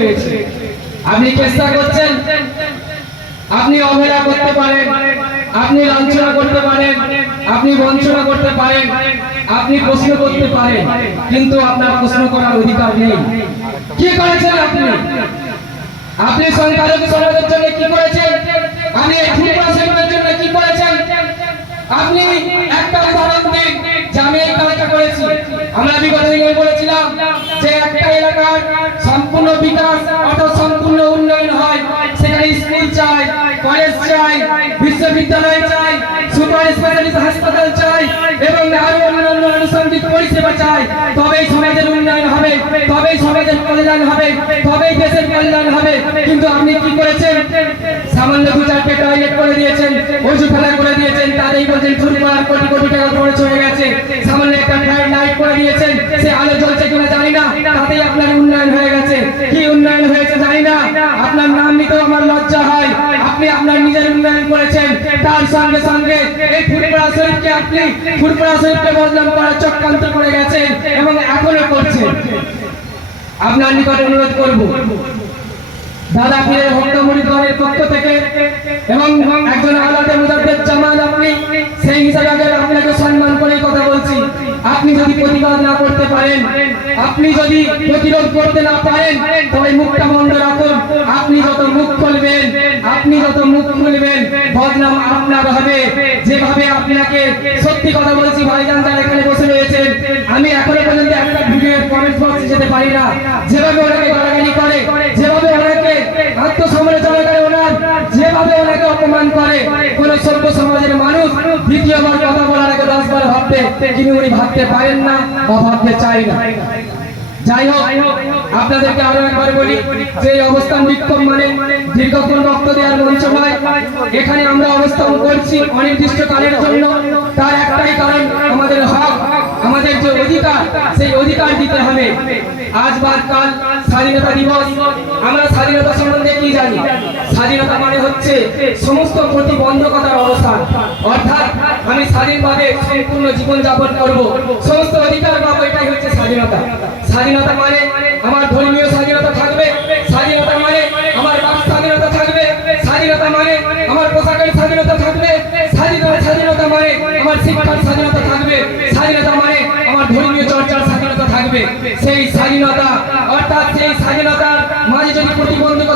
রয়েছে। আপনি চেষ্টা করছেন, আপনি অবহেলা করতে পারেন, আপনি লাঞ্ছনা করতে পারেন, আপনি বঞ্চনা করতে পারেন, আপনি প্রশ্ন করতে পারেন, কিন্তু আপনার প্রশ্ন করার অধিকার নেই। কি করেছেন আপনি? আপনি সংখ্যালঘু সমাজের জন্য কি করেছেন? আপনি এই ত্রিপুরা সমাজের জন্য কি করেছেন? আপনি একটা উদাহরণ দিন যে আমি এই কাজটা করেছি। আমরা বিগত দিনে বলেছিলাম যে একটা এলাকার সম্পূর্ণ বিকাশ অর্থাৎ সম্পূর্ণ উন্নয়ন হয়, সেখানে স্কুল চাই, কলেজ চাই, বিশ্ববিদ্যালয় চাই, সুপার স্পেশালিস্ট হাসপাতাল চাই এবং আরো অন্যান্য আনুষঙ্গিক পরিষেবা চাই। তবেই সমাজের উন্নয়ন হবে, তবেই সমাজের কল্যাণ হবে, তবেই দেশের কল্যাণ হবে। কিন্তু আপনি কি করেছেন? সামান্য দু চারটে টয়লেট করে দিয়েছেন, অজু ফেলা করে দিয়েছেন, তাতেই বলছেন ফুটবল কোটি কোটি টাকা খরচ হয়ে গেছে। সামান্য একটা ফ্লাড লাইট করে দিয়েছেন, সে আলো জ্বলছে কিনা জানি না, তাতেই আপনার উন্নয়ন হয়ে গেছে। কি উন্নয়ন হয়েছে জানি না, আপনার নাম নিতেও আমার লজ্জা হয়। আপনি আপনার নিজের উন্নয়ন করেছেন, তার সঙ্গে সঙ্গে এই ফুটবল শরীফকে আপনি ফুটবল শরীফকে বদনাম করার চক্রান্ত করে গেছেন এবং এখনো করছেন। আপনার নিকট অনুরোধ করব, দাদা পীরের ভক্তমুড়ি দলের পক্ষ থেকে এবং একজন আলাদা মুজাদ্দেদ জামাত, আপনি সেই হিসাবে আপনাকে সম্মান করে কথা বলছি। আপনি যদি প্রতিবাদ না করতে পারেন, আপনি যদি প্রতিরোধ করতে না পারেন, তবে মুখটা বন্ধ রাখুন। আপনি যত মুখ খুলবেন, আপনি যত মুখ খুলবেন, বদনাম আপনার হবে। যেভাবে আপনাকে সত্যি কথা বলছি, ভাইজান যারা এখানে বসে রয়েছেন, আমি এখনো পর্যন্ত একটা ভিডিওর কমেন্ট বক্সে যেতে পারি না। যেভাবে ওনাকে গালাগালি করে, যেভাবে ওনাকে আত্মসমালোচনা করে, ওনার যেভাবে ওনাকে অপমান করে, কোন সভ্য সমাজের মানুষ দ্বিতীয়বার কথা বলার আগে 10 বার ভাবতে, কিন্তু উনি ভাবতে পারেন না বা ভাবতে চাই না। যাই হোক, আপনাদেরকে আরো একবার বলি যে অবস্থান বিক্ষোভ মানে দীর্ঘক্ষণ রক্ত দেওয়ার মঞ্চ নয়। এখানে আমরা অবস্থান করছি অনির্দিষ্টকালের জন্য। তার একটাই কারণ, আমাদের হক, আমাদের যে অধিকার, সেই অধিকার দিতে হবে। আজ বাদ কাল স্বাধীনতা দিবস। আমরা স্বাধীনতা সম্বন্ধে কি জানি? স্বাধীনতা মানে হচ্ছে সমস্ত প্রতিবন্ধকতার অবস্থান, অর্থাৎ আমি স্বাধীনভাবে সম্পূর্ণ জীবনযাপন করব, সমস্ত অধিকার পাবো, এটাই হচ্ছে স্বাধীনতা। স্বাধীনতা মানে আমার ধর্মীয় স্বাধীনতা থাকবে, স্বাধীনতা মানে আমার বাক স্বাধীনতা থাকবে, স্বাধীনতা মানে আমার পোশাকের স্বাধীনতা থাকবে, স্বাধীনতা মানে আমার শিক্ষার স্বাধীনতা থাকবে, স্বাধীনতা মানে আমার ধর্মীয় চর্চার স্বাধীনতা থাকবে। সেই স্বাধীনতা অর্থাৎ সেই স্বাধীনতার